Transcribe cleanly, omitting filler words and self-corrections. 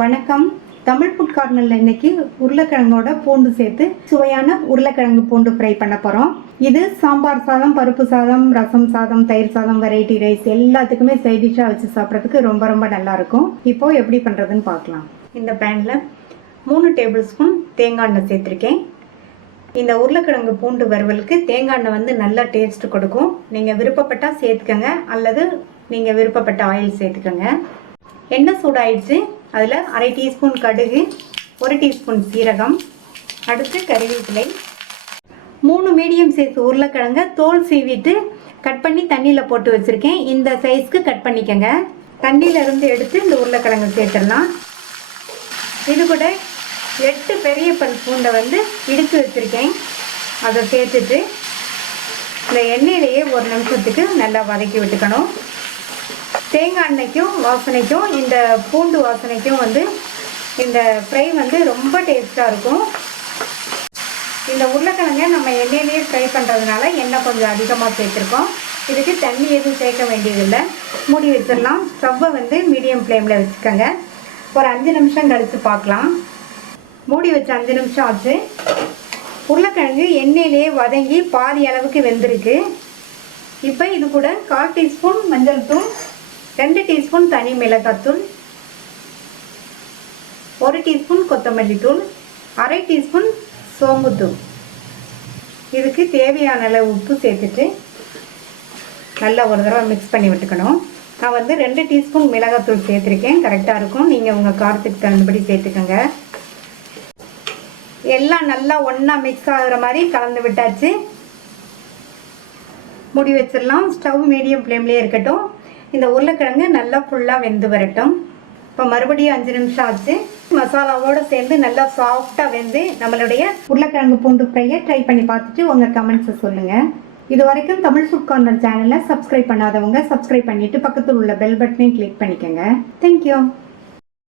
வணக்கம். தமிழ் ஃபுட் கார்னரில் இன்னைக்கு உருளைக்கிழங்கோட பூண்டு சேர்த்து சுவையான உருளைக்கிழங்கு பூண்டு ஃப்ரை பண்ண போகிறோம். இது சாம்பார் சாதம், பருப்பு சாதம், ரசம் சாதம், தயிர் சாதம், வெரைட்டி ரைஸ் எல்லாத்துக்குமே சைட் டிஷ்ஷாக வச்சு சாப்பிட்றதுக்கு ரொம்ப ரொம்ப நல்லாயிருக்கும். இப்போது எப்படி பண்ணுறதுன்னு பார்க்கலாம். இந்த பேனில் 3 டேபிள் ஸ்பூன் தேங்காய் எண்ணெய் சேர்த்துருக்கேன். இந்த உருளைக்கிழங்கு பூண்டு வறுவலுக்கு தேங்காய் எண்ணெய் வந்து நல்லா டேஸ்ட் கொடுக்கும். நீங்கள் விருப்பப்பட்டால் சேர்த்துக்கங்க, அல்லது நீங்கள் விருப்பப்பட்ட ஆயில் சேர்த்துக்கோங்க. எண்ணெய் சூடாயிடுச்சு. அதில் 1/2 டீஸ்பூன் கடுகு, 1 டீஸ்பூன் சீரகம், அடுத்து கறிவேப்பிலை, 3 மீடியம் சைஸ் உருளைக்கிழங்க தோல் சீவிட்டு கட் பண்ணி தண்ணியில் போட்டு வச்சுருக்கேன். இந்த சைஸ்க்கு கட் பண்ணிக்கோங்க. தண்ணியிலேருந்து எடுத்து இந்த உருளைக்கிழங்கு சேர்த்துடலாம். இது கூட 8 பெரிய பல் பூண்டை வந்து இடித்து வச்சுருக்கேன். அதை சேர்த்துட்டு இந்த எண்ணெயிலேயே 1 நிமிஷத்துக்கு நல்லா வதக்கி விட்டுக்கணும். தேங்காய் எண்ணெய்க்கும் வாசனைக்கும் இந்த பூண்டு வாசனைக்கும் வந்து இந்த ஃப்ரை வந்து ரொம்ப டேஸ்ட்டாக இருக்கும். இந்த உருளைக்கிழங்கை நம்ம எண்ணெயிலேயே ஃப்ரை பண்ணுறதுனால எண்ணெய் கொஞ்சம் அதிகமாக சேர்த்துருக்கோம். இதுக்கு தண்ணி எதுவும் சேர்க்க வேண்டியதில்லை. மூடி வச்சிடலாம். ஸ்டவ்வை வந்து மீடியம் ஃப்ளேமில் வச்சுக்கோங்க. ஒரு 5 நிமிஷம் கழித்து பார்க்கலாம். மூடி வச்சு 5 நிமிஷம் ஆச்சு. உருளைக்கிழங்கு எண்ணெயிலேயே வதங்கி பாதி அளவுக்கு வெந்திருக்கு. இப்போ இது கூட 1/4 டீஸ்பூன் மஞ்சள் தூள், 2 டீஸ்பூன் தனி மிளகாத்தூள், 1 டீஸ்பூன் கொத்தமல்லி தூள், 1/2 டீஸ்பூன் சோம்புத்தூள், இதுக்கு தேவையான அளவு உப்பு சேர்த்துட்டு நல்லா ஒரு தடவை மிக்ஸ் பண்ணி விட்டுக்கணும். நான் வந்து 2 டீஸ்பூன் மிளகாத்தூள் சேர்த்துருக்கேன். கரெக்டாக இருக்கும். நீங்கள் உங்கள் காரத்துக்கு தகுந்தபடி சேர்த்துக்கோங்க. எல்லாம் நல்லா ஒன்றா மிக்ஸ் ஆகுற மாதிரி கலந்து விட்டாச்சு. மூடி வச்சிடலாம். ஸ்டவ் மீடியம் ஃப்ளேம்லேயே இருக்கட்டும். இந்த உருளைக்கிழங்கு நல்லா ஃபுல்லாக வெந்து வரட்டும். இப்போ மறுபடியும் 5 நிமிஷம் ஆச்சு. மசாலாவோடு சேர்ந்து நல்லா சாஃப்டாக வெந்து நம்மளுடைய உருளைக்கிழங்கு பூண்டு ஃப்ரையை ட்ரை பண்ணி பார்த்துட்டு உங்கள் கமெண்ட்ஸை சொல்லுங்கள். இது வரைக்கும் தமிழ் ஃபுட் கார்னர் சேனலை சப்ஸ்கிரைப் பண்ணாதவங்க சப்ஸ்கிரைப் பண்ணிவிட்டு பக்கத்தில் உள்ள பெல் பட்டனையும் கிளிக் பண்ணிக்கோங்க. தேங்க்யூ.